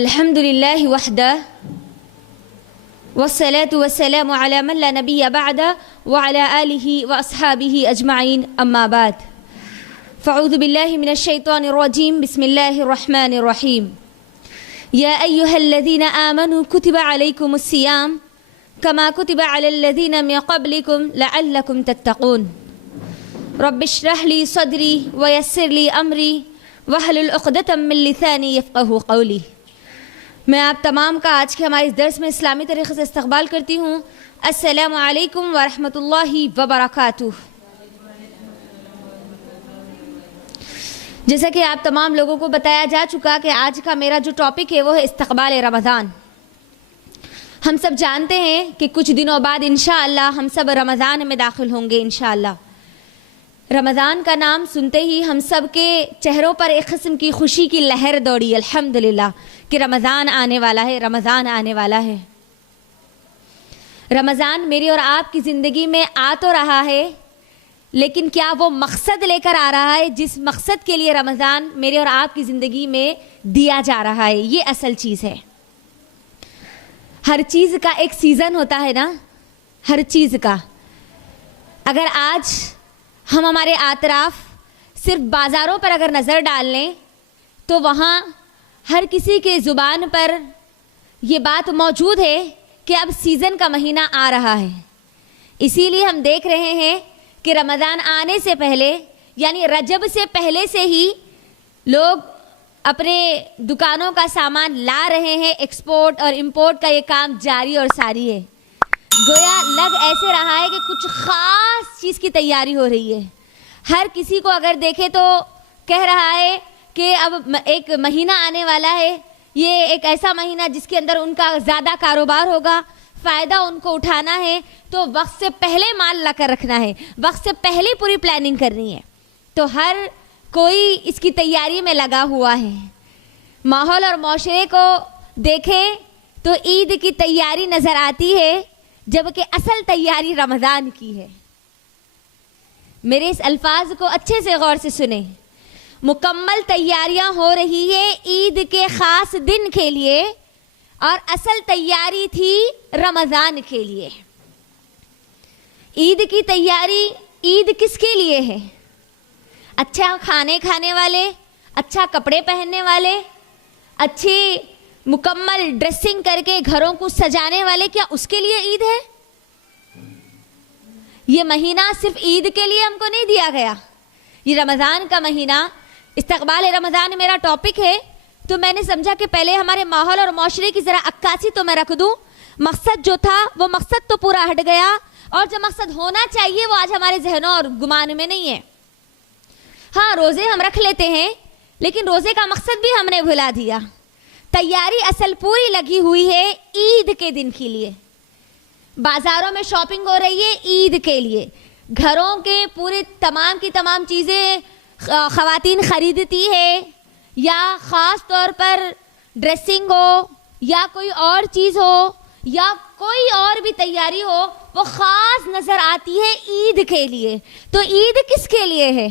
الحمد لله وحده والصلاة والسلام على من لا نبي بعده وعلى آله وأصحابه أجمعين أما بعد فأعوذ بالله من الشيطان الرجيم بسم الله الرحمن الرحيم يا أيها الذين آمنوا كتب عليكم الصيام كما كتب على الذين من قبلكم لعلكم تتقون رب اشرح لي صدري ويسر لي أمري واحلل عقدة من لساني يفقهوا قولي. میں آپ تمام کا آج کے ہمارے اس درس میں اسلامی طریقے سے استقبال کرتی ہوں. السلام علیکم ورحمۃ اللہ وبرکاتہ. جیسا کہ آپ تمام لوگوں کو بتایا جا چکا کہ آج کا میرا جو ٹاپک ہے وہ ہے استقبال رمضان. ہم سب جانتے ہیں کہ کچھ دنوں بعد انشاءاللہ ہم سب رمضان میں داخل ہوں گے انشاءاللہ. رمضان کا نام سنتے ہی ہم سب کے چہروں پر ایک قسم کی خوشی کی لہر دوڑی الحمدللہ کہ رمضان آنے والا ہے، رمضان آنے والا ہے. رمضان میری اور آپ کی زندگی میں آ تو رہا ہے، لیکن کیا وہ مقصد لے کر آ رہا ہے جس مقصد کے لیے رمضان میری اور آپ کی زندگی میں دیا جا رہا ہے؟ یہ اصل چیز ہے. ہر چیز کا ایک سیزن ہوتا ہے نا، ہر چیز کا. اگر آج ہم ہمارے اطراف صرف بازاروں پر اگر نظر ڈال لیں تو وہاں ہر کسی کے زبان پر یہ بات موجود ہے کہ اب سیزن کا مہینہ آ رہا ہے. اسی لیے ہم دیکھ رہے ہیں کہ رمضان آنے سے پہلے یعنی رجب سے پہلے سے ہی لوگ اپنے دکانوں کا سامان لا رہے ہیں. ایکسپورٹ اور امپورٹ کا یہ کام جاری اور ساری ہے. گویا لگ ایسے رہا ہے کہ کچھ خاص چیز کی تیاری ہو رہی ہے. ہر کسی کو اگر دیکھے تو کہہ رہا ہے کہ اب ایک مہینہ آنے والا ہے، یہ ایک ایسا مہینہ جس کے اندر ان کا زیادہ کاروبار ہوگا، فائدہ ان کو اٹھانا ہے، تو وقت سے پہلے مال لا کر رکھنا ہے، وقت سے پہلے پوری پلاننگ کرنی ہے. تو ہر کوئی اس کی تیاری میں لگا ہوا ہے. ماحول اور معاشرے کو دیکھیں تو عید کی تیاری نظر آتی ہے، جبکہ اصل تیاری رمضان کی ہے. میرے اس الفاظ کو اچھے سے غور سے سنیں. مکمل تیاریاں ہو رہی ہے عید کے خاص دن کے لیے، اور اصل تیاری تھی رمضان کے لیے. عید کی تیاری، عید کس کے لیے ہے؟ اچھا کھانے کھانے والے، اچھا کپڑے پہننے والے، اچھی مکمل ڈریسنگ کر کے گھروں کو سجانے والے، کیا اس کے لیے عید ہے؟ یہ مہینہ صرف عید کے لیے ہم کو نہیں دیا گیا. یہ رمضان کا مہینہ، استقبال رمضان میرا ٹاپک ہے، تو میں نے سمجھا کہ پہلے ہمارے ماحول اور معاشرے کی ذرا عکاسی تو میں رکھ دوں. مقصد جو تھا وہ مقصد تو پورا ہٹ گیا، اور جو مقصد ہونا چاہیے وہ آج ہمارے ذہنوں اور گمان میں نہیں ہے. ہاں روزے ہم رکھ لیتے ہیں، لیکن روزے کا مقصد بھی ہم نے بھلا دیا. تیاری اصل پوری لگی ہوئی ہے عید کے دن کے لیے. بازاروں میں شاپنگ ہو رہی ہے عید کے لیے. گھروں کے پورے تمام کی تمام چیزیں خواتین خریدتی ہے، یا خاص طور پر ڈریسنگ ہو یا کوئی اور چیز ہو یا کوئی اور بھی تیاری ہو، وہ خاص نظر آتی ہے عید کے لیے. تو عید کس کے لیے ہے؟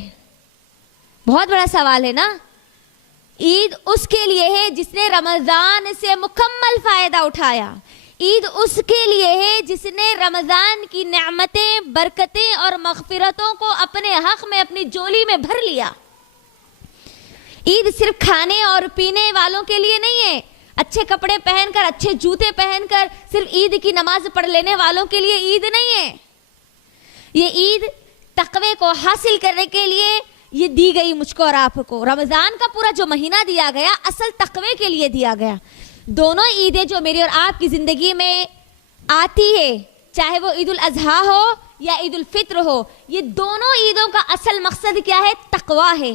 بہت بڑا سوال ہے نا. عید اس کے لیے ہے جس نے رمضان سے مکمل فائدہ اٹھایا. عید اس کے لیے ہے جس نے رمضان کی نعمتیں، برکتیں اور مغفرتوں کو اپنے حق میں اپنی جولی میں بھر لیا. عید صرف کھانے اور پینے والوں کے لیے نہیں ہے. اچھے کپڑے پہن کر، اچھے جوتے پہن کر صرف عید کی نماز پڑھ لینے والوں کے لیے عید نہیں ہے. یہ عید تقوی کو حاصل کرنے کے لیے یہ دی گئی مجھ کو اور آپ کو. رمضان کا پورا جو مہینہ دیا گیا اصل تقوی کے لیے دیا گیا. دونوں عیدیں جو میری اور آپ کی زندگی میں آتی ہے، چاہے وہ عید الاضحیٰ ہو یا عید الفطر ہو، یہ دونوں عیدوں کا اصل مقصد کیا ہے؟ تقوی ہے.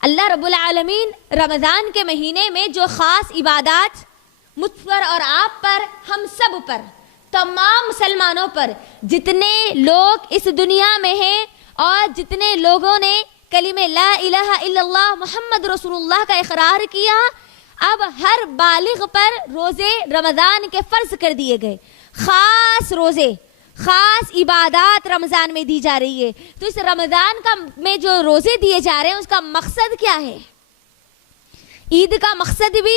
اللہ رب العالمین رمضان کے مہینے میں جو خاص عبادات مجھ پر اور آپ پر، ہم سب پر، تمام مسلمانوں پر، جتنے لوگ اس دنیا میں ہیں اور جتنے لوگوں نے کلمہ لا الہ الا اللہ محمد رسول اللہ کا اقرار کیا، اب ہر بالغ پر روزے رمضان کے فرض کر دیے گئے. خاص روزے، خاص عبادات رمضان میں دی جا رہی ہے. تو اس رمضان کا میں جو روزے دیے جا رہے ہیں اس کا مقصد کیا ہے؟ عید کا مقصد بھی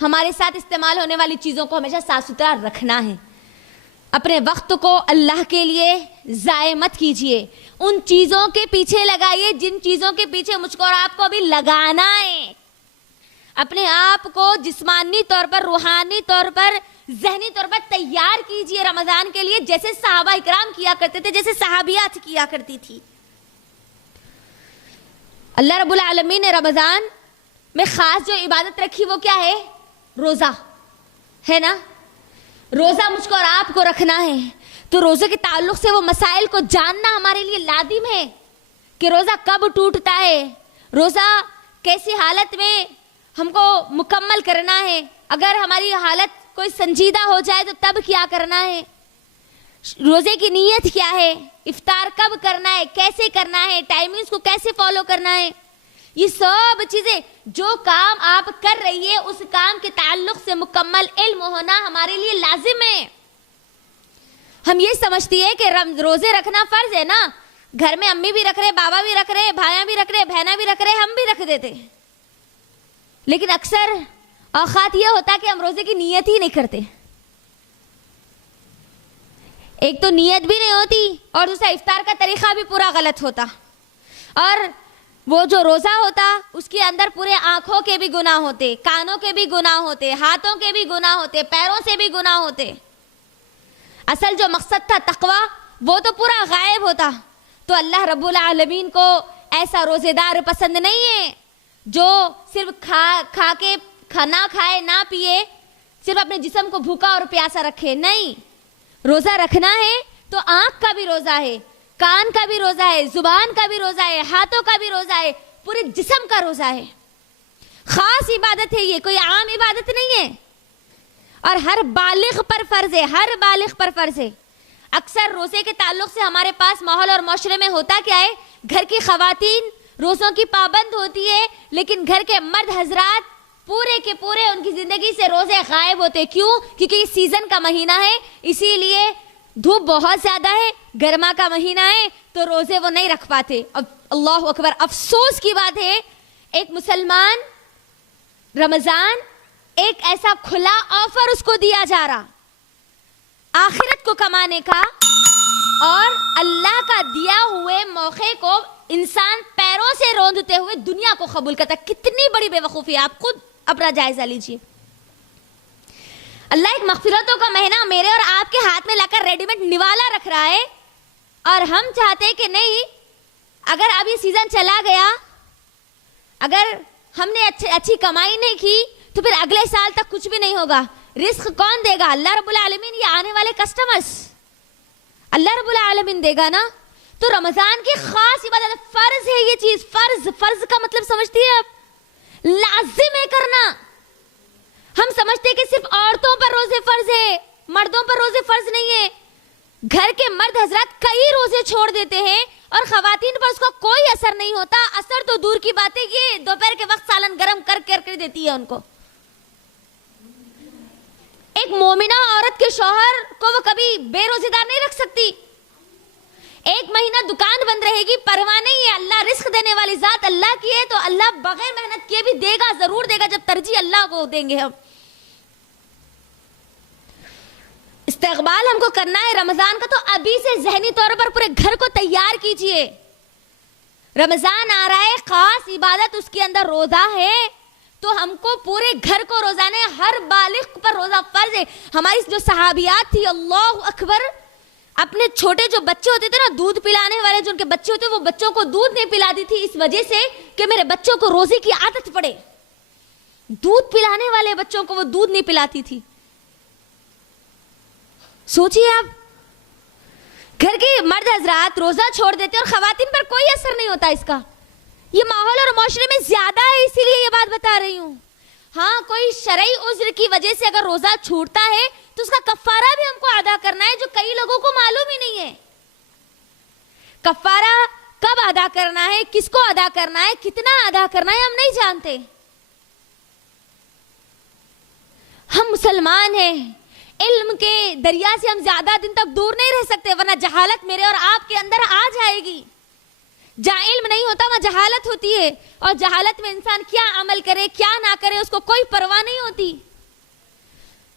ہمارے ساتھ استعمال ہونے والی چیزوں کو ہمیشہ صاف ستھرا رکھنا ہے. اپنے وقت کو اللہ کے لیے ضائع مت کیجیے. ان چیزوں کے پیچھے لگائیے جن چیزوں کے پیچھے مجھ کو اور آپ کو بھی لگانا ہے. اپنے آپ کو جسمانی طور پر، روحانی طور پر، ذہنی طور پر تیار کیجیے رمضان کے لیے، جیسے صحابہ اکرام کیا کرتے تھے، جیسے صحابیات کیا کرتی تھی. اللہ رب العالمین نے رمضان میں خاص جو عبادت رکھی وہ کیا ہے؟ روزہ ہے نا. روزہ مجھ کو اور آپ کو رکھنا ہے. تو روزے کے تعلق سے وہ مسائل کو جاننا ہمارے لیے لازم ہے کہ روزہ کب ٹوٹتا ہے، روزہ کیسی حالت میں ہم کو مکمل کرنا ہے، اگر ہماری حالت کوئی سنجیدہ ہو جائے تو تب کیا کرنا ہے، روزے کی نیت کیا ہے، افطار کب کرنا ہے، کیسے کرنا ہے، ٹائمنگز کو کیسے فالو کرنا ہے. یہ سب چیزیں جو کام آپ کر رہی ہے اس کام کے تعلق سے مکمل علم ہونا ہمارے لیے لازم ہے. ہم یہ سمجھتی ہے کہ روزے رکھنا فرض ہے نا، گھر میں امی بھی رکھ رہے، بابا بھی رکھ رہے، بھائیاں بھی رکھ رہے، بہنیں بھی رکھ رہے، ہم بھی رکھ دیتے. لیکن اکثر اوقات یہ ہوتا کہ ہم روزے کی نیت ہی نہیں کرتے. ایک تو نیت بھی نہیں ہوتی اور دوسرا افطار کا طریقہ بھی پورا غلط ہوتا. اور وہ جو روزہ ہوتا اس کے اندر پورے آنکھوں کے بھی گناہ ہوتے، کانوں کے بھی گناہ ہوتے، ہاتھوں کے بھی گناہ ہوتے، پیروں سے بھی گناہ ہوتے. اصل جو مقصد تھا تقویٰ وہ تو پورا غائب ہوتا. تو اللہ رب العالمین کو ایسا روزے دار پسند نہیں ہے جو صرف کھا کے نہ کھائے نہ پیے، صرف اپنے جسم کو بھوکا اور پیاسا رکھے. نہیں، روزہ رکھنا ہے تو آنکھ کا بھی روزہ ہے، کان کا بھی روزہ ہے، زبان کا بھی روزہ ہے، ہاتھوں کا بھی روزہ ہے، پورے جسم کا روزہ ہے. خاص عبادت ہے یہ، کوئی عام عبادت نہیں ہے اور ہر بالغ پر فرض ہے، ہر بالغ پر فرض ہے. اکثر روزے کے تعلق سے ہمارے پاس ماحول اور معاشرے میں ہوتا کیا ہے، گھر کی خواتین روزوں کی پابند ہوتی ہے لیکن گھر کے مرد حضرات پورے کے پورے ان کی زندگی سے روزے غائب ہوتے. کیوں؟ کیونکہ یہ سیزن کا مہینہ ہے، اسی لیے دھوپ بہت زیادہ ہے، گرما کا مہینہ ہے تو روزے وہ نہیں رکھ پاتے. اب اللہ اکبر، افسوس کی بات ہے ایک مسلمان رمضان ایک ایسا کھلا آفر اس کو دیا جا رہا آخرت کو کمانے کا، اور اللہ کا دیا ہوئے موقع کو انسان پیروں سے روندتے ہوئے دنیا کو قبول کرتا. کتنی بڑی بے وقوفی ہے، آپ خود اپنا جائزہ لیجیے. اللہ ایک مغفرتوں کا مہینہ میرے اور آپ کے ہاتھ میں لا کر ریڈی میڈ نوالا رکھ رہا ہے اور ہم چاہتے کہ نہیں، اگر اب یہ سیزن چلا گیا، اگر ہم نے اچھی کمائی نہیں کی تو پھر اگلے سال تک کچھ بھی نہیں ہوگا. رزق کون دے گا؟ اللہ رب العالمین. یہ آنے والے کسٹمرز اللہ رب العالمین دے گا نا. تو رمضان کی خاص عبادت فرض ہے، یہ چیز فرض. فرض کا مطلب سمجھتی ہے آپ؟ لازم ہے کرنا. ہم سمجھتے کہ صرف عورتوں پر روزے فرض ہے، مردوں پر روزے فرض نہیں ہے. گھر کے مرد حضرات کئی روزے چھوڑ دیتے ہیں اور خواتین پر اس کا کوئی اثر نہیں ہوتا. اثر تو دور کی بات ہے، یہ دوپہر کے وقت سالن گرم کر دیتی ہے ان کو. ایک مومنہ عورت کے شوہر کو وہ کبھی بے روزے دار نہیں رکھ سکتی. ایک مہینہ دکان بند رہے گی، پرواہ نہیں ہے. اللہ رزق دینے والی ذات اللہ کی ہے تو اللہ بغیر محنت کیے بھی دے گا، ضرور دے گا، جب ترجیح اللہ کو دیں گے. ہم استقبال ہم کو کرنا ہے رمضان کا، تو ابھی سے ذہنی طور پر پورے گھر کو تیار کیجئے. رمضان آ رہا ہے، خاص عبادت اس کے اندر روزہ ہے، تو ہم کو پورے گھر کو روزانے، ہر بالغ پر روزہ فرض ہے. ہماری جو صحابیات تھی، اللہ اکبر، اپنے چھوٹے جو بچے ہوتے تھے نا، دودھ پلانے والے جو ان کے بچے ہوتے، وہ بچوں کو دودھ نہیں پلاتی تھی اس وجہ سے کہ میرے بچوں کو روزے کی عادت پڑے. دودھ پلانے والے بچوں کو وہ دودھ نہیں پلاتی تھی. سوچیے آپ، گھر کے مرد حضرات روزہ چھوڑ دیتے اور خواتین پر کوئی اثر نہیں ہوتا اس کا. یہ ماحول اور معاشرے میں زیادہ ہے، اسی لیے یہ بات بتا رہی ہوں. ہاں، کوئی شرعی عذر کی وجہ سے اگر روزہ چھوٹتا ہے تو اس کا کفارہ بھی ہم کو ادا کرنا ہے، جو کئی لوگوں کو معلوم ہی نہیں ہے. کفارہ کب ادا کرنا ہے، کس کو ادا کرنا ہے، کتنا ادا کرنا ہے، ہم نہیں جانتے. ہم مسلمان ہیں، علم کے دریا سے ہم زیادہ دن تک دور نہیں رہ سکتے، ورنہ جہالت میرے اور آپ کے اندر آ جائے گی. جہاں علم نہیں ہوتا وہاں جہالت ہوتی ہے، اور جہالت میں انسان کیا عمل کرے کیا نہ کرے اس کو کوئی پرواہ نہیں ہوتی.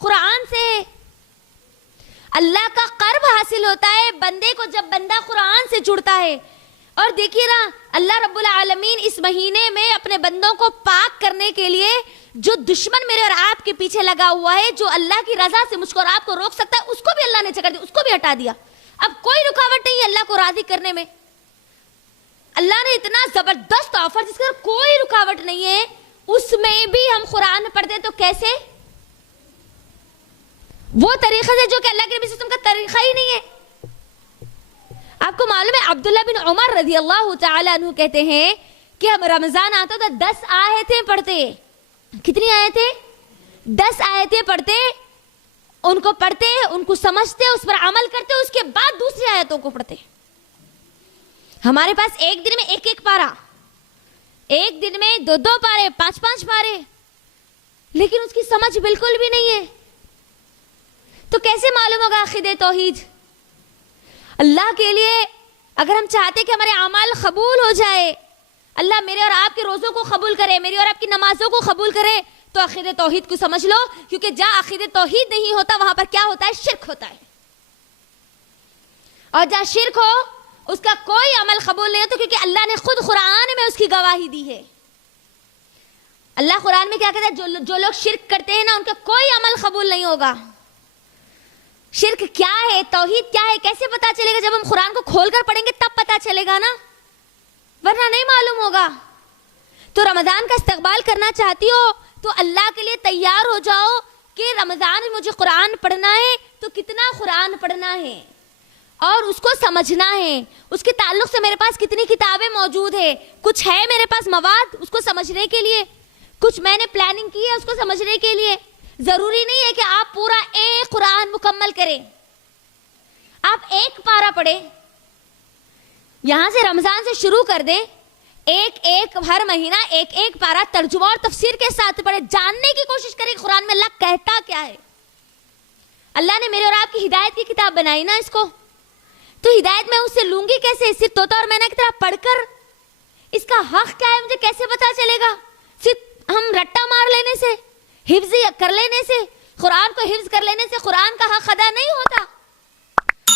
قرآن سے ہے. اللہ کا قرب حاصل ہوتا ہے بندے کو جب بندہ قرآن سے جڑتا ہے. اور دیکھیے نا, اللہ رب العالمین اس مہینے میں اپنے بندوں کو پاک کرنے کے لیے جو دشمن میرے اور آپ کے پیچھے لگا ہوا ہے, جو اللہ کی رضا سے مجھ کو اور آپ کو روک سکتا ہے, اس کو بھی اللہ نے چکر دیا, اس کو بھی ہٹا دیا. اب کوئی رکاوٹ نہیں ہے اللہ کو راضی کرنے میں. اللہ نے اتنا زبردست آفر جس کا کوئی رکاوٹ نہیں ہے, اس میں بھی ہم قرآن پڑھتے تو کیسے؟ وہ طریقے سے جو کہ اللہ کے نبی صلی اللہ علیہ وسلم کا طریقہ ہی نہیں ہے. آپ کو معلوم ہے عبداللہ بن عمر رضی اللہ تعالی عنہ کہتے ہیں کہ ہم رمضان آتا تو 10 آیتیں پڑھتے. کتنی آیتیں؟ 10 آیتیں پڑھتے, ان کو پڑھتے, ان کو سمجھتے, اس پر عمل کرتے, اس کے بعد دوسری آیتوں کو پڑھتے. ہمارے پاس ایک دن میں ایک پارا, ایک دن میں 2 پارے, 5 پارے, لیکن اس کی سمجھ بالکل بھی نہیں ہے. تو کیسے معلوم ہوگا عقیدہ توحید؟ اللہ کے لیے اگر ہم چاہتے کہ ہمارے اعمال قبول ہو جائے, اللہ میرے اور آپ کے روزوں کو قبول کرے, میری اور آپ کی نمازوں کو قبول کرے, تو عقیدہ توحید کو سمجھ لو, کیونکہ جہاں عقیدہ توحید نہیں ہوتا وہاں پر کیا ہوتا ہے؟ شرک ہوتا ہے. اور جہاں شرک ہو اس کا کوئی عمل قبول نہیں ہوتا, کیونکہ اللہ نے خود قرآن میں اس کی گواہی دی ہے. اللہ قرآن میں کیا کہتا ہے؟ جو لوگ شرک کرتے ہیں نا ان کا کوئی عمل قبول نہیں ہوگا. شرک کیا ہے, توحید کیا ہے, کیسے پتا چلے گا؟ جب ہم قرآن کو کھول کر پڑھیں گے تب پتا چلے گا نا, ورنہ نہیں معلوم ہوگا. تو رمضان کا استقبال کرنا چاہتی ہو تو اللہ کے لیے تیار ہو جاؤ کہ رمضان میں مجھے قرآن پڑھنا ہے, تو کتنا قرآن پڑھنا ہے اور اس کو سمجھنا ہے. اس کے تعلق سے میرے پاس کتنی کتابیں موجود ہے, کچھ ہے میرے پاس مواد اس کو سمجھنے کے لیے, کچھ میں نے پلاننگ کی ہے اس کو سمجھنے کے لیے. ضروری نہیں ہے کہ آپ پورا ایک قرآن مکمل کریں, آپ ایک پارہ پڑھیں, یہاں سے رمضان سے شروع کر دیں, ایک ہر مہینہ ایک پارہ ترجمہ اور تفسیر کے ساتھ پڑھیں, جاننے کی کوشش کریں قرآن میں اللہ کہتا کیا ہے. اللہ نے میرے اور آپ کی ہدایت کی کتاب بنائی نا اس کو, تو ہدایت میں اس سے لوں گی کیسے؟ صرف طوطا اور مینا کی طرح پڑھ کر. اس کا حق کیا ہے مجھے کیسے پتا چلے گا؟ صرف ہم رٹا مار لینے سے, حفظ کر لینے سے, قرآن کو حفظ کر لینے سے قرآن کا حق ادا نہیں ہوتا,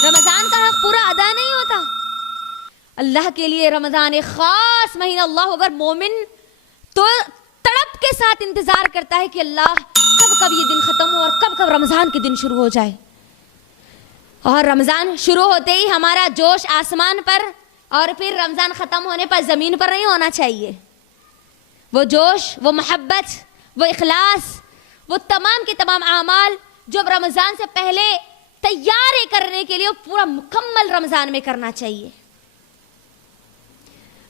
رمضان کا حق پورا ادا نہیں ہوتا. اللہ کے لیے رمضان ایک خاص مہینہ, اللہ اگر مومن تو تڑپ کے ساتھ انتظار کرتا ہے کہ اللہ کب یہ دن ختم ہو اور کب رمضان کے دن شروع ہو جائے. اور رمضان شروع ہوتے ہی ہمارا جوش آسمان پر, اور پھر رمضان ختم ہونے پر زمین پر نہیں ہونا چاہیے. وہ جوش, وہ محبت, وہ اخلاص, وہ تمام کے تمام اعمال جو رمضان سے پہلے تیاری کرنے کے لیے پورا مکمل رمضان میں کرنا چاہیے.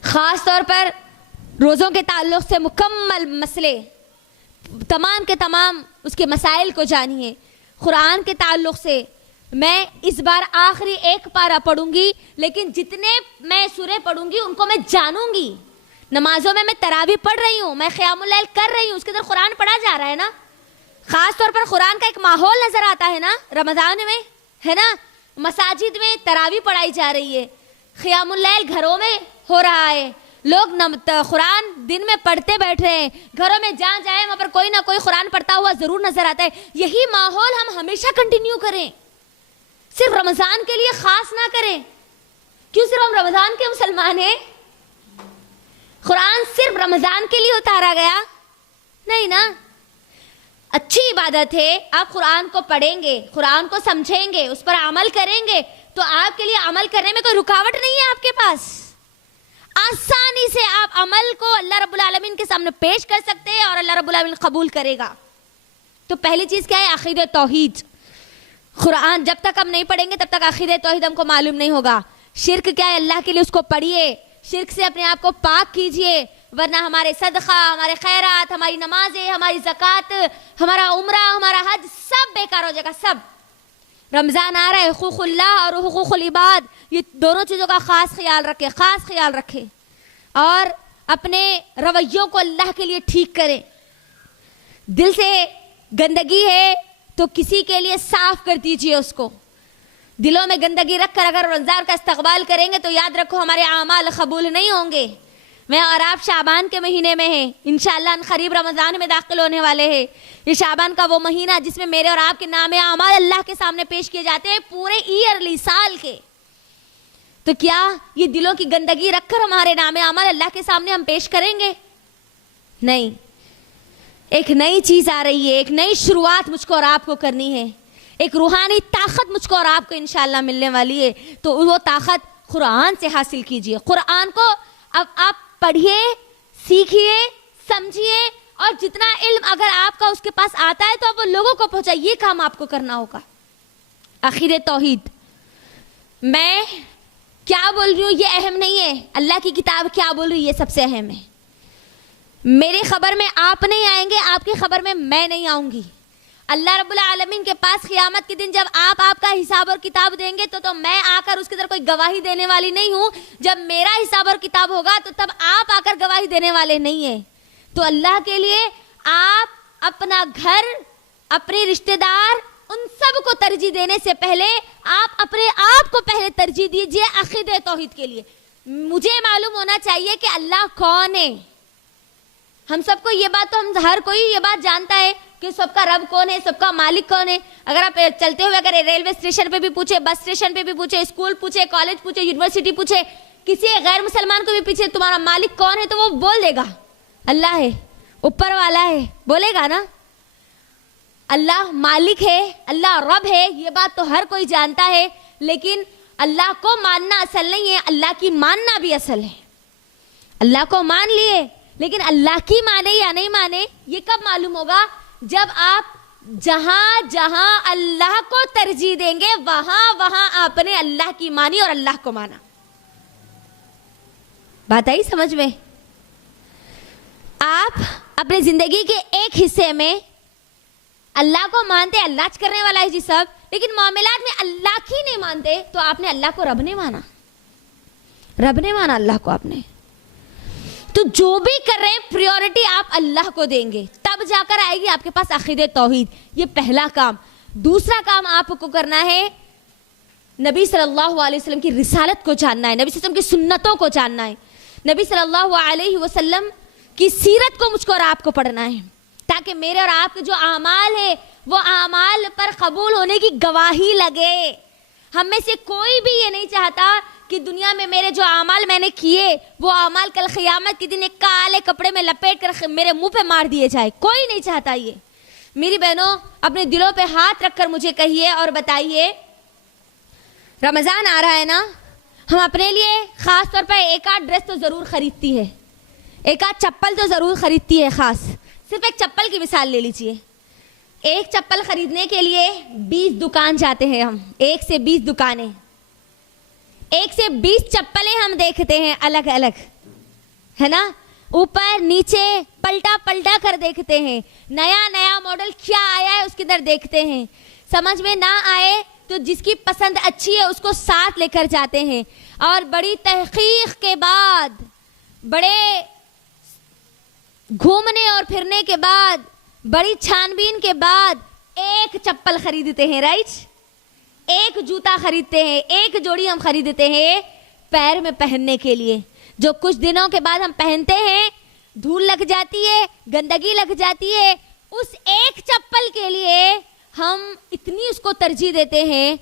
خاص طور پر روزوں کے تعلق سے مکمل مسئلے, تمام کے تمام اس کے مسائل کو جانیے. قرآن کے تعلق سے میں اس بار آخری ایک پارہ پڑھوں گی, لیکن جتنے میں سورے پڑھوں گی ان کو میں جانوں گی. نمازوں میں تراویح پڑھ رہی ہوں, میں قیام اللیل کر رہی ہوں, اس کے اندر قرآن پڑھا جا رہا ہے نا. خاص طور پر قرآن کا ایک ماحول نظر آتا ہے نا رمضان میں, ہے نا. مساجد میں تراویح پڑھائی جا رہی ہے, قیام اللیل گھروں میں ہو رہا ہے, لوگ قرآن دن میں پڑھتے بیٹھ رہے ہیں, گھروں میں جہاں جائیں وہاں پر کوئی نہ کوئی قرآن پڑھتا ہوا ضرور نظر آتا ہے. یہی ماحول ہم ہمیشہ کنٹینیو کریں, صرف رمضان کے لیے خاص نہ کریں. کیوں صرف ہم رمضان کے مسلمان ہیں؟ قرآن صرف رمضان کے لیے اتارا گیا نہیں نا. اچھی عبادت ہے, آپ قرآن کو پڑھیں گے, قرآن کو سمجھیں گے, اس پر عمل کریں گے, تو آپ کے لیے عمل کرنے میں کوئی رکاوٹ نہیں ہے آپ کے پاس. آسانی سے آپ عمل کو اللہ رب العالمین کے سامنے پیش کر سکتے ہیں اور اللہ رب العالمین قبول کرے گا. تو پہلی چیز کیا ہے؟ عقیدہ توحید. قرآن جب تک ہم نہیں پڑھیں گے تب تک عقیدہ توحید ہم کو معلوم نہیں ہوگا. شرک کیا ہے؟ اللہ کے لیے اس کو پڑھیے, شرک سے اپنے آپ کو پاک کیجئے, ورنہ ہمارے صدقہ, ہمارے خیرات, ہماری نمازیں, ہماری زکوٰۃ, ہمارا عمرہ, ہمارا حج سب بیکار ہو جائے گا. سب. رمضان آ رہا ہے, حقوق اللہ اور حقوق العباد, یہ دونوں چیزوں کا خاص خیال رکھے, خاص خیال رکھے, اور اپنے رویوں کو اللہ کے لیے ٹھیک کریں. دل سے گندگی ہے تو کسی کے لیے صاف کر دیجئے اس کو. دلوں میں گندگی رکھ کر اگر رمضان کا استقبال کریں گے تو یاد رکھو ہمارے اعمال قبول نہیں ہوں گے, میں اور آپ شعبان کے مہینے میں ہیں، انشاءاللہ ان قریب رمضان میں داخل ہونے والے ہیں۔ یہ شعبان کا وہ مہینہ جس میں میرے اور آپ کے نام اعمال اللہ کے سامنے پیش کیے جاتے ہیں پورے ایئرلی، سال کے۔ تو کیا یہ دلوں کی گندگی رکھ کر ہمارے نام اعمال اللہ کے سامنے ہم پیش کریں گے؟ نہیں، ایک نئی چیز آ رہی ہے، ایک نئی شروعات مجھ کو اور آپ کو کرنی ہے، ایک روحانی طاقت مجھ کو اور آپ کو انشاءاللہ ملنے والی ہے۔ تو وہ طاقت قرآن سے حاصل کیجئے۔ قرآن کو اب آپ پڑھیے، سیکھیے، سمجھیے، اور جتنا علم اگر آپ کا اس کے پاس آتا ہے تو آپ وہ لوگوں کو پہنچائیے۔ یہ کام آپ کو کرنا ہوگا۔ عقیدہ توحید، میں کیا بول رہی ہوں یہ اہم نہیں ہے، اللہ کی کتاب کیا بول رہی ہے یہ سب سے اہم ہے۔ میرے خبر میں آپ نہیں آئیں گے، آپ کی خبر میں میں نہیں آؤں گی۔ اللہ رب العالمین کے پاس قیامت کے دن جب آپ کا حساب اور کتاب دیں گے تو میں آ کر اس کی طرف کوئی گواہی دینے والی نہیں ہوں۔ جب میرا حساب اور کتاب ہوگا تو تب آپ آ کر گواہی دینے والے نہیں ہیں۔ تو اللہ کے لیے آپ اپنا گھر، اپنے رشتہ دار، ان سب کو ترجیح دینے سے پہلے آپ اپنے آپ کو پہلے ترجیح دیجئے عقیدہ توحید کے لیے۔ مجھے معلوم ہونا چاہیے کہ اللہ کون ہے۔ ہم سب کو یہ بات، تو ہم ہر کوئی یہ بات جانتا ہے کہ سب کا رب کون ہے، سب کا مالک کون ہے۔ اگر آپ چلتے ہوئے اگر ریلوے اسٹیشن پہ بھی پوچھے، بس اسٹیشن پہ بھی پوچھے، اسکول پوچھے، کالج پوچھے، یونیورسٹی پوچھے، کسی غیر مسلمان کو بھی پوچھے تمہارا مالک کون ہے، تو وہ بول دے گا اللہ ہے، اوپر والا ہے، بولے گا نا۔ اللہ مالک ہے، اللہ رب ہے، یہ بات تو ہر کوئی جانتا ہے، لیکن اللہ کو ماننا اصل نہیں ہے، اللہ کی ماننا بھی اصل ہے۔ اللہ کو مان لیے، لیکن اللہ کی مانے یا نہیں مانے یہ کب معلوم ہوگا؟ جب آپ جہاں جہاں اللہ کو ترجیح دیں گے وہاں وہاں آپ نے اللہ کی مانی اور اللہ کو مانا۔ بات آئی سمجھ میں؟ آپ اپنے زندگی کے ایک حصے میں اللہ کو مانتے، اللہ کرنے والا ہے جی سب، لیکن معاملات میں اللہ کی نہیں مانتے، تو آپ نے اللہ کو رب نہیں مانا، رب نے مانا اللہ کو آپ نے۔ تو جو بھی کر رہے ہیں پریورٹی آپ اللہ کو دیں گے، تب جا کر آئے گی آپ کے پاس عقیدہ توحید۔ یہ پہلا کام۔ دوسرا کام آپ کو کرنا ہے نبی صلی اللہ علیہ وسلم کی رسالت کو جاننا ہے، نبی صلی اللہ علیہ وسلم کی سنتوں کو جاننا ہے، نبی صلی اللہ علیہ وسلم کی سیرت کو مجھ کو اور آپ کو پڑھنا ہے، تاکہ میرے اور آپ کے جو اعمال ہے وہ اعمال پر قبول ہونے کی گواہی لگے۔ ہم میں سے کوئی بھی یہ نہیں چاہتا کہ دنیا میں میرے جو اعمال میں نے کیے وہ اعمال کل قیامت کے دن ایک کالے کپڑے میں لپیٹ کر میرے منہ پہ مار دیے جائے، کوئی نہیں چاہتا یہ۔ میری بہنوں، اپنے دلوں پہ ہاتھ رکھ کر مجھے کہیے اور بتائیے، رمضان آ رہا ہے نا، ہم اپنے لیے خاص طور پر ایک آدھ ڈریس تو ضرور خریدتی ہے، ایک آدھ چپل تو ضرور خریدتی ہے۔ خاص صرف ایک چپل کی مثال لے لیجئے، ایک چپل خریدنے کے لیے 20 دکان جاتے ہیں ہم، 1 سے 20 دکانیں، 1 سے 20 چپلیں ہم دیکھتے ہیں الگ الگ، ہے نا، اوپر نیچے پلٹا پلٹا کر دیکھتے ہیں، نیا نیا ماڈل کیا آیا ہے اس کے اندر دیکھتے ہیں، سمجھ میں نہ آئے تو جس کی پسند اچھی ہے اس کو ساتھ لے کر جاتے ہیں، اور بڑی تحقیق کے بعد، بڑے گھومنے اور پھرنے کے بعد، بڑی چھان بین کے بعد ایک چپل خریدتے ہیں، رائٹ، ایک جوتا خریدتے ہیں، ایک جوڑی ہم خریدتے ہیں پیر میں پہننے کے لیے، جو کچھ دنوں کے بعد ہم پہنتے ہیں، دھول لگ جاتی ہے، گندگی لگ جاتی ہے، اس ایک چپل کے لیے ہم اتنی اس کو ترجیح دیتے ہیں،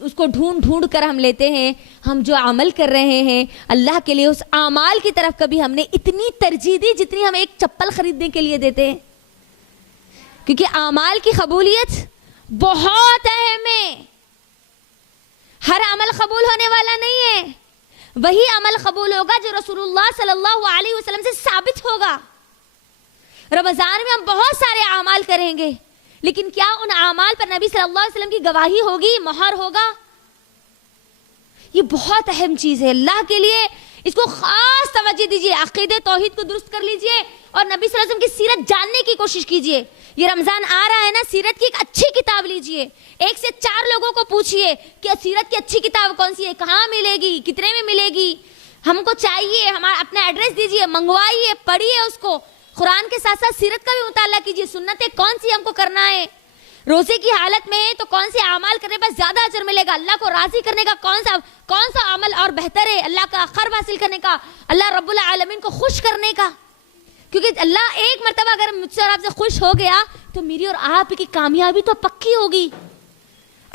اس کو ڈھونڈ ڈھونڈ کر ہم لیتے ہیں۔ ہم جو عمل کر رہے ہیں اللہ کے لیے، اس اعمال کی طرف کبھی ہم نے اتنی ترجیح دی جتنی ہم ایک چپل خریدنے کے لیے دیتے ہیں، کیونکہ اعمال کی قبولیت بہت اہم ہے۔ ہر عمل قبول ہونے والا نہیں ہے، وہی عمل قبول ہوگا جو رسول اللہ صلی اللہ علیہ وسلم سے ثابت ہوگا۔ رمضان میں ہم بہت سارے اعمال کریں گے، لیکن کیا ان اعمال پر نبی صلی اللہ علیہ وسلم کی گواہی ہوگی، مہر ہوگا؟ یہ بہت اہم چیز ہے اللہ کے لیے، اس کو خاص توجہ دیجیے، عقیدہ توحید کو درست کر لیجیے اور نبی صلی اللہ علیہ وسلم کی سیرت جاننے کی کوشش کیجیے۔ یہ رمضان آ رہا ہے نا، سیرت کی ایک اچھی کتاب لیجیے، 1 سے 4 لوگوں کو پوچھیے کہ سیرت کی اچھی کتاب کون سی ہے، کہاں ملے گی، کتنے میں ملے گی، ہم کو چاہیے، ہمارا اپنا ایڈریس دیجیے، منگوائیے، پڑھیے اس کو، قرآن کے ساتھ ساتھ سیرت کا بھی مطالعہ کیجیے، سنتیں کون سی ہم کو کرنا ہے۔ روزے کی حالت میں ہے تو کون سے اعمال کرنے پر زیادہ اجر ملے گا؟ اللہ کو راضی کرنے کا کون سا عمل اور بہتر ہے؟ اللہ کا قرب حاصل کرنے کا، اللہ رب العالمین کو خوش کرنے کا. کیونکہ اللہ ایک مرتبہ اگر مجھ سے اور آپ سے خوش ہو گیا تو میری اور آپ کی کامیابی تو پکی ہوگی.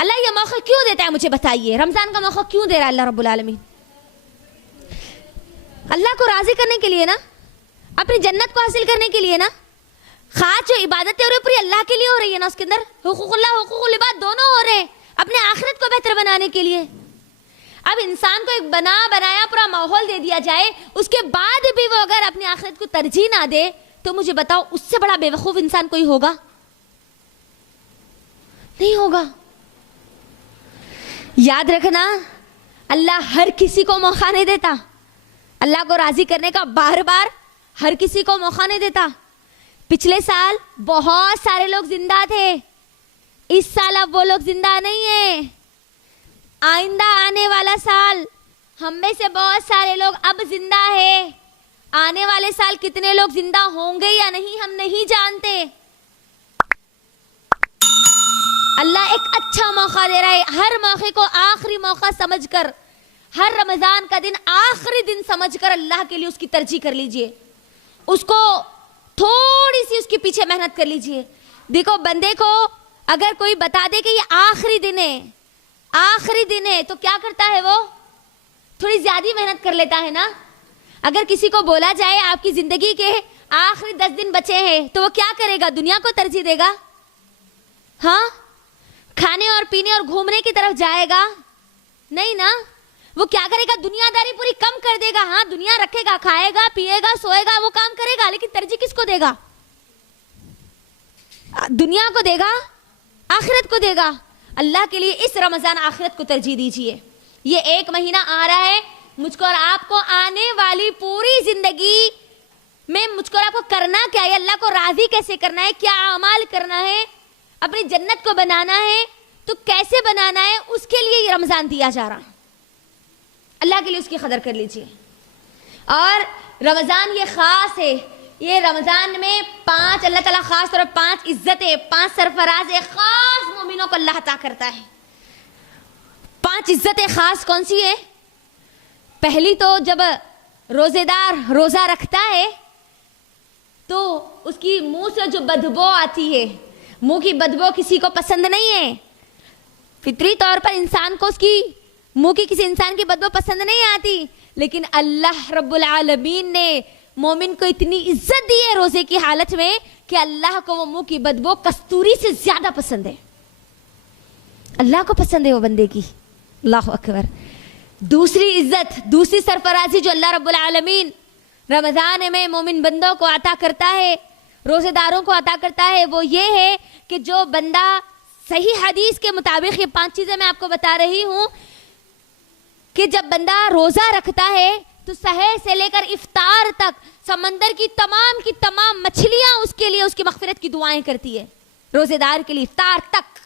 اللہ یہ موقع کیوں دیتا ہے مجھے بتائیے؟ رمضان کا موقع کیوں دے رہا ہے اللہ رب العالمین؟ اللہ کو راضی کرنے کے لیے نا، اپنی جنت کو حاصل کرنے کے لیے نا. خاص جو عبادتیں ہو رہی پوری اللہ کے لیے ہو رہی ہے نا، اس کے اندر حقوق اللہ حقوق العباد دونوں ہو رہے ہیں اپنے آخرت کو بہتر بنانے کے لیے. اب انسان کو ایک بنایا پورا ماحول دے دیا جائے، اس کے بعد بھی وہ اگر اپنی آخرت کو ترجیح نہ دے تو مجھے بتاؤ اس سے بڑا بے وقوف انسان کوئی ہوگا؟ نہیں ہوگا. یاد رکھنا، اللہ ہر کسی کو موقع نہیں دیتا. اللہ کو راضی کرنے کا بار بار ہر کسی کو موقع نہیں دیتا. پچھلے سال بہت سارے لوگ زندہ تھے، اس سال اب وہ لوگ زندہ نہیں ہیں. آئندہ آنے والا سال ہم میں سے بہت سارے لوگ اب زندہ ہیں. آنے والے سال کتنے لوگ زندہ ہوں گے یا نہیں ہم نہیں جانتے. اللہ ایک اچھا موقع دے رہا ہے. ہر موقع کو آخری موقع سمجھ کر، ہر رمضان کا دن آخری دن سمجھ کر اللہ کے لیے اس کی ترجیح کر لیجئے. اس کو تھوڑی سی اس کے پیچھے محنت کر لیجئے. دیکھو بندے کو اگر کوئی بتا دے کہ یہ آخری دن ہے تو کیا کرتا ہے؟ وہ تھوڑی زیادہ محنت کر لیتا ہے نا. اگر کسی کو بولا جائے آپ کی زندگی کے آخری 10 دن بچے ہیں تو وہ کیا کرے گا؟ دنیا کو ترجیح دے گا؟ ہاں، کھانے اور پینے اور گھومنے کی طرف جائے گا؟ نہیں نا. وہ کیا کرے گا؟ دنیا داری پوری کم کر دے گا. ہاں دنیا رکھے گا، کھائے گا پیے گا سوئے گا، وہ کام کرے گا، لیکن ترجیح کس کو دے گا؟ دنیا کو دے گا، آخرت کو دے گا. اللہ کے لیے اس رمضان آخرت کو ترجیح دیجئے. یہ ایک مہینہ آ رہا ہے، مجھ کو اور آپ کو آنے والی پوری زندگی میں مجھ کو اور آپ کو کرنا کیا ہے؟ اللہ کو راضی کیسے کرنا ہے؟ کیا اعمال کرنا ہے؟ اپنی جنت کو بنانا ہے تو کیسے بنانا ہے؟ اس کے لیے یہ رمضان دیا جا رہا. اللہ کے لیے اس کی قدر کر لیجئے. اور رمضان یہ خاص ہے. یہ رمضان میں 5 اللہ تعالیٰ خاص طور پر 5 عزتیں، 5 سرفراز خاص مومنوں کو اللہ عطا کرتا ہے. 5 عزتیں خاص کون سی ہے؟ پہلی تو جب روزے دار روزہ رکھتا ہے تو اس کی منہ سے جو بدبو آتی ہے، منہ کی بدبو کسی کو پسند نہیں ہے. فطری طور پر انسان کو اس کی منہ کی کسی انسان کی بدبو پسند نہیں آتی، لیکن اللہ رب العالمین نے مومن کو اتنی عزت دی ہے روزے کی حالت میں کہ اللہ کو وہ منہ کی بدبو کستوری سے زیادہ پسند ہے. اللہ کو پسند ہے وہ بندے کی. اللہ اکبر. دوسری عزت، دوسری سرفرازی جو اللہ رب العالمین رمضان میں مومن بندوں کو عطا کرتا ہے، روزے داروں کو عطا کرتا ہے، وہ یہ ہے کہ جو بندہ صحیح حدیث کے مطابق، یہ 5 چیزیں میں آپ کو بتا رہی ہوں کہ جب بندہ روزہ رکھتا ہے تو سحر سے لے کر افطار تک سمندر کی تمام مچھلیاں اس کے لیے اس کی مغفرت کی دعائیں کرتی ہے. روزے دار کے لیے افطار تک.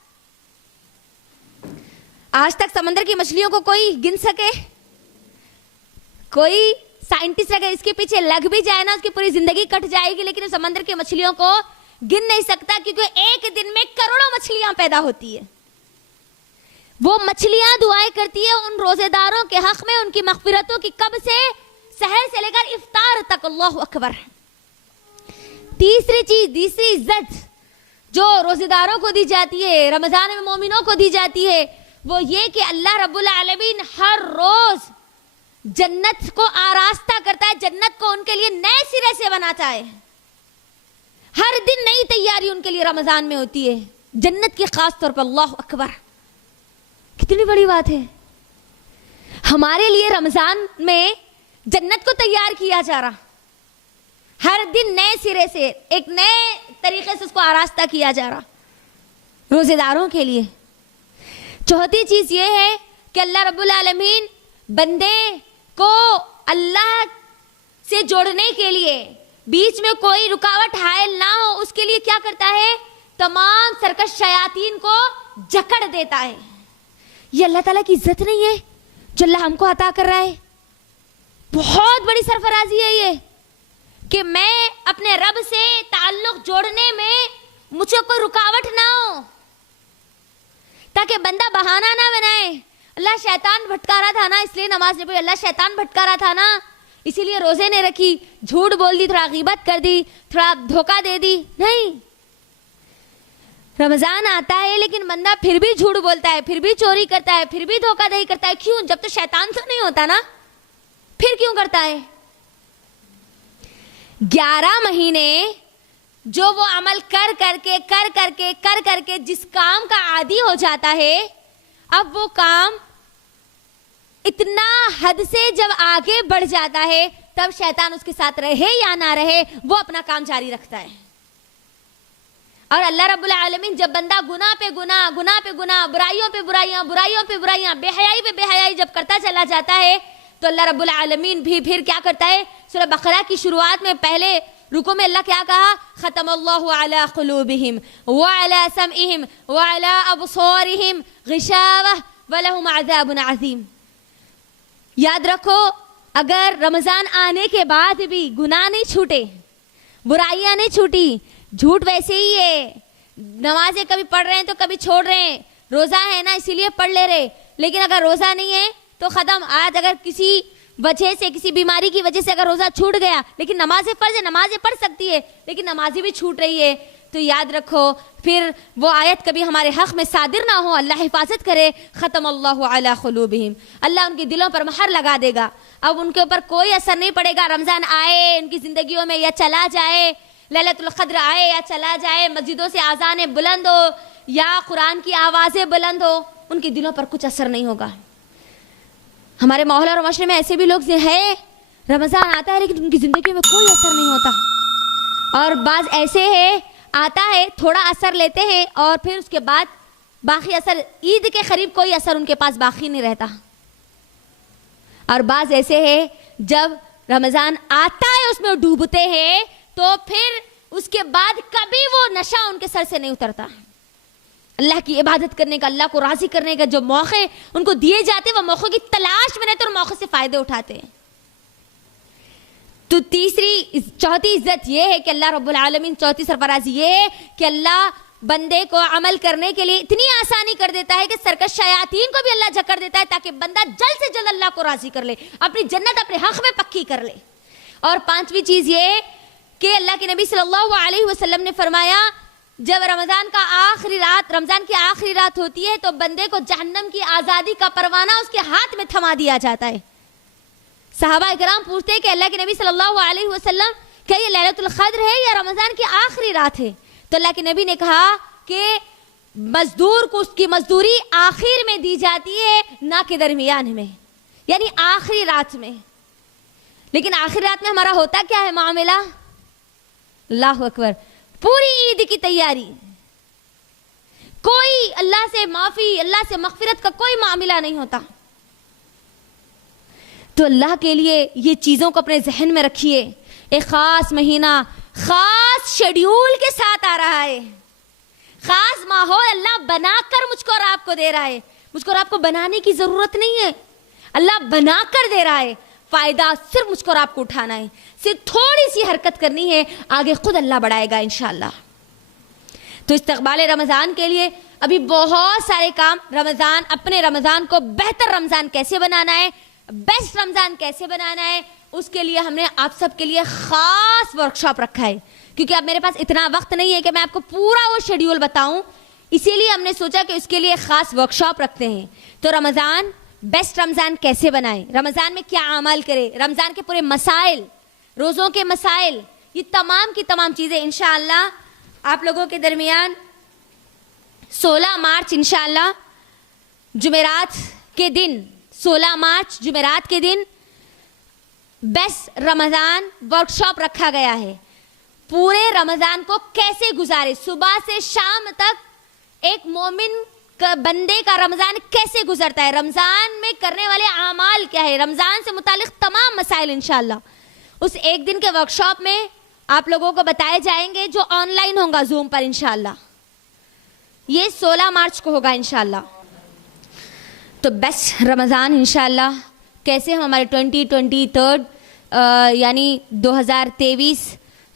آج تک سمندر کی مچھلیوں کو کوئی گن سکے؟ کوئی سائنٹسٹ اگر اس کے پیچھے لگ بھی جائے نا، اس کی پوری زندگی کٹ جائے گی، لیکن سمندر کی مچھلیوں کو گن نہیں سکتا، کیونکہ ایک دن میں کروڑوں مچھلیاں پیدا ہوتی ہے. وہ مچھلیاں دعائیں کرتی ہے ان روزے داروں کے حق میں، ان کی مغفرتوں کی، کب سے؟ سحر سے لے کر افطار تک. اللہ اکبر. تیسری چیز، تیسری عزت جو روزے داروں کو دی جاتی ہے، رمضان میں مومنوں کو دی جاتی ہے، وہ یہ کہ اللہ رب العالمین ہر روز جنت کو آراستہ کرتا ہے، جنت کو ان کے لیے نئے سرے سے بناتا ہے. ہر دن نئی تیاری ان کے لیے رمضان میں ہوتی ہے جنت کی خاص طور پر. اللہ اکبر. کتنی بڑی بات ہے. ہمارے لیے رمضان میں جنت کو تیار کیا جا رہا، ہر دن نئے سرے سے ایک نئے طریقے سے اس کو آراستہ کیا جا رہا روزے داروں کے لیے. چوتھی چیز یہ ہے کہ اللہ رب العالمین بندے کو اللہ سے جوڑنے کے لیے، بیچ میں کوئی رکاوٹ حائل نہ ہو، اس کے لیے کیا کرتا ہے؟ تمام سرکش شیاطین کو جکڑ دیتا ہے. یہ اللہ تعالیٰ کی عزت نہیں ہے جو اللہ ہم کو عطا کر رہا ہے؟ بہت بڑی سرفرازی ہے یہ کہ میں اپنے رب سے تعلق جوڑنے میں مجھے کوئی رکاوٹ نہ ہو. تاکہ بندہ بہانہ نہ بنائے اللہ شیطان بھٹکا رہا تھا نا اس لیے نماز نہیں پڑھی, اللہ شیطان بھٹکا رہا تھا نا اسی لیے روزے نہیں رکھی, جھوٹ بول دی, تھوڑا غیبت کر دی, تھوڑا دھوکہ دے دی. نہیں, رمضان آتا ہے لیکن بندہ پھر بھی جھوٹ بولتا ہے, پھر بھی چوری کرتا ہے, پھر بھی دھوکہ دہی کرتا ہے. کیوں؟ جب تو شیطان تو نہیں ہوتا نا, پھر کیوں کرتا ہے؟ 11 مہینے جو وہ عمل کر کر کے جس کام کا عادی ہو جاتا ہے, اب وہ کام اتنا حد سے جب آگے بڑھ جاتا ہے تب شیطان اس کے ساتھ رہے یا نہ رہے وہ اپنا کام جاری رکھتا ہے. اور اللہ رب العالمین جب بندہ گناہ پہ گناہ, برائیوں پہ برائیاں, بے حیائی پہ بے حیائی جب کرتا چلا جاتا ہے تو اللہ رب العالمین بھی پھر کیا کرتا ہے؟ سورہ بقرہ کی شروعات میں پہلے رکوع میں اللہ کیا کہا؟ ختم اللہ علی قلوبہم وعلی سمعہم وعلی ابصارہم غشاوہ ولہم عذاب عظیم. یاد رکھو, اگر رمضان آنے کے بعد بھی گناہ نہیں چھوٹے, برائیاں نہیں چھوٹی, جھوٹ ویسے ہی ہے, نمازیں کبھی پڑھ رہے ہیں تو کبھی چھوڑ رہے ہیں, روزہ ہے نا اسی لیے پڑھ لے رہے, لیکن اگر روزہ نہیں ہے تو ختم. آج اگر کسی وجہ سے, کسی بیماری کی وجہ سے اگر روزہ چھوٹ گیا, لیکن نمازیں فرض ہے, نمازیں پڑھ سکتی ہے, لیکن نمازیں بھی چھوٹ رہی ہے, تو یاد رکھو پھر وہ آیت کبھی ہمارے حق میں صادر نہ ہو. اللہ حفاظت کرے. ختم اللہ علی قلوبہم, اللہ ان کے دلوں پر مہر لگا دے گا. اب ان کے اوپر کوئی اثر نہیں پڑے گا. رمضان آئے ان کی زندگیوں میں یا چلا جائے, لیلۃ القدر آئے یا چلا جائے, مسجدوں سے اذانیں بلند ہو یا قرآن کی آوازیں بلند ہو, ان کے دلوں پر کچھ اثر نہیں ہوگا. ہمارے ماحول اور معاشرے میں ایسے بھی لوگ ہیں, رمضان آتا ہے لیکن ان کی زندگی میں کوئی اثر نہیں ہوتا, اور بعض ایسے ہیں آتا ہے تھوڑا اثر لیتے ہیں اور پھر اس کے بعد باقی اثر, عید کے قریب کوئی اثر ان کے پاس باقی نہیں رہتا. اور بعض ایسے ہیں جب رمضان آتا ہے اس میں ڈوبتے ہیں تو پھر اس کے بعد کبھی وہ نشہ ان کے سر سے نہیں اترتا. اللہ کی عبادت کرنے کا, اللہ کو راضی کرنے کا جو موقع ان کو دیے جاتے, وہ موقع کی تلاش میں رہتے اور موقع سے فائدے اٹھاتے ہیں. تو چوتھی عزت یہ ہے کہ اللہ رب العالمین, چوتھی سرفرازی یہ ہے کہ اللہ بندے کو عمل کرنے کے لیے اتنی آسانی کر دیتا ہے کہ سرکش شیاطین کو بھی اللہ جکڑ دیتا ہے تاکہ بندہ جلد سے جلد اللہ کو راضی کر لے, اپنی جنت اپنے حق میں پکی کر لے. اور 5ویں چیز یہ کہ اللہ کے نبی صلی اللہ علیہ وسلم نے فرمایا, جب رمضان کی آخری رات ہوتی ہے تو بندے کو جہنم کی آزادی کا پروانہ اس کے ہاتھ میں تھما دیا جاتا ہے. صحابہ اکرام پوچھتے ہیں کہ اللہ کے نبی صلی اللہ علیہ وسلم کیا یہ لیلۃ القدر ہے یا رمضان کی آخری رات ہے؟ تو اللہ کے نبی نے کہا کہ مزدور کو اس کی مزدوری آخر میں دی جاتی ہے, نہ کہ درمیان میں, یعنی آخری رات میں. لیکن آخری رات میں ہمارا ہوتا کیا ہے معاملہ؟ اللہ اکبر, پوری عید کی تیاری, کوئی اللہ سے معافی, اللہ سے مغفرت کا کوئی معاملہ نہیں ہوتا. تو اللہ کے لیے یہ چیزوں کو اپنے ذہن میں رکھیے. ایک خاص مہینہ خاص شیڈیول کے ساتھ آ رہا ہے, خاص ماحول اللہ بنا کر مجھ کو اور آپ کو دے رہا ہے. مجھ کو اور آپ کو بنانے کی ضرورت نہیں ہے, اللہ بنا کر دے رہا ہے. فائدہ صرف مجھ کو اور آپ کو اٹھانا ہے, صرف تھوڑی سی حرکت کرنی ہے, آگے خود اللہ بڑھائے گا انشاءاللہ. تو استقبال رمضان کے لیے ابھی بہت سارے کام. رمضان, اپنے رمضان کو بہتر رمضان کیسے بنانا ہے, بیسٹ رمضان کیسے بنانا ہے, اس کے لیے ہم نے آپ سب کے لیے خاص ورکشاپ رکھا ہے. کیونکہ اب میرے پاس اتنا وقت نہیں ہے کہ میں آپ کو پورا وہ شیڈیول بتاؤں, اسی لیے ہم نے سوچا کہ اس کے لیے خاص ورکشاپ رکھتے ہیں. تو رمضان, بیسٹ رمضان کیسے بنائیں, رمضان میں کیا عمل کرے, رمضان کے پورے مسائل, روزوں کے مسائل, یہ تمام کی تمام چیزیں انشاءاللہ آپ لوگوں کے درمیان 16 مارچ انشاءاللہ جمعرات کے دن, 16 مارچ جمعرات کے دن بیسٹ رمضان ورکشاپ رکھا گیا ہے. پورے رمضان کو کیسے گزارے, صبح سے شام تک ایک مومن بندے کا رمضان کیسے گزرتا ہے, رمضان میں کرنے والے اعمال کیا ہے, رمضان سے متعلق تمام مسائل انشاءاللہ اس ایک دن کے ورکشاپ میں آپ لوگوں کو بتائے جائیں گے, جو آن لائن ہوگا زوم پر انشاءاللہ. یہ 16 مارچ کو ہوگا انشاءاللہ. تو بیسٹ رمضان انشاءاللہ کیسے ہم ہمارے 2023 یعنی 2023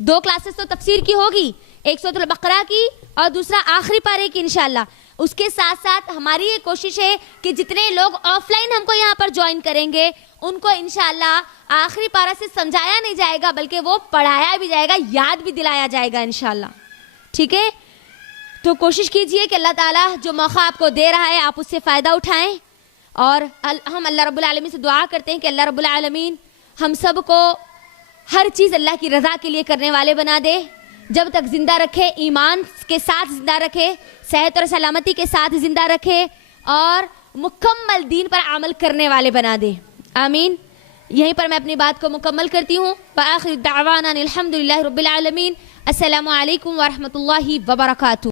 2 کلاسز تو تفسیر کی ہوگی، ایک سورۃ البقرہ کی اور دوسرا آخری پارے کی انشاءاللہ۔ اس کے ساتھ ساتھ ہماری یہ کوشش ہے کہ جتنے لوگ آف لائن ہم کو یہاں پر جوائن کریں گے ان کو انشاءاللہ آخری پارہ سے سمجھایا نہیں جائے گا بلکہ وہ پڑھایا بھی جائے گا، یاد بھی دلایا جائے گا انشاءاللہ، ٹھیک ہے؟ تو کوشش کیجئے کہ اللہ تعالیٰ جو موقع آپ کو دے رہا ہے آپ اس سے فائدہ اٹھائیں، اور ہم اللہ رب العالمین سے دعا کرتے ہیں کہ اللہ رب العالمین ہم سب کو ہر چیز اللہ کی رضا کے لیے کرنے والے بنا دے، جب تک زندہ رکھے ایمان کے ساتھ زندہ رکھے، صحت اور سلامتی کے ساتھ زندہ رکھے، اور مکمل دین پر عمل کرنے والے بنا دے، آمین۔ یہیں پر میں اپنی بات کو مکمل کرتی ہوں۔ وآخر دعوانا الحمدللہ رب العالمین۔ السلام علیکم ورحمۃ اللہ وبرکاتہ۔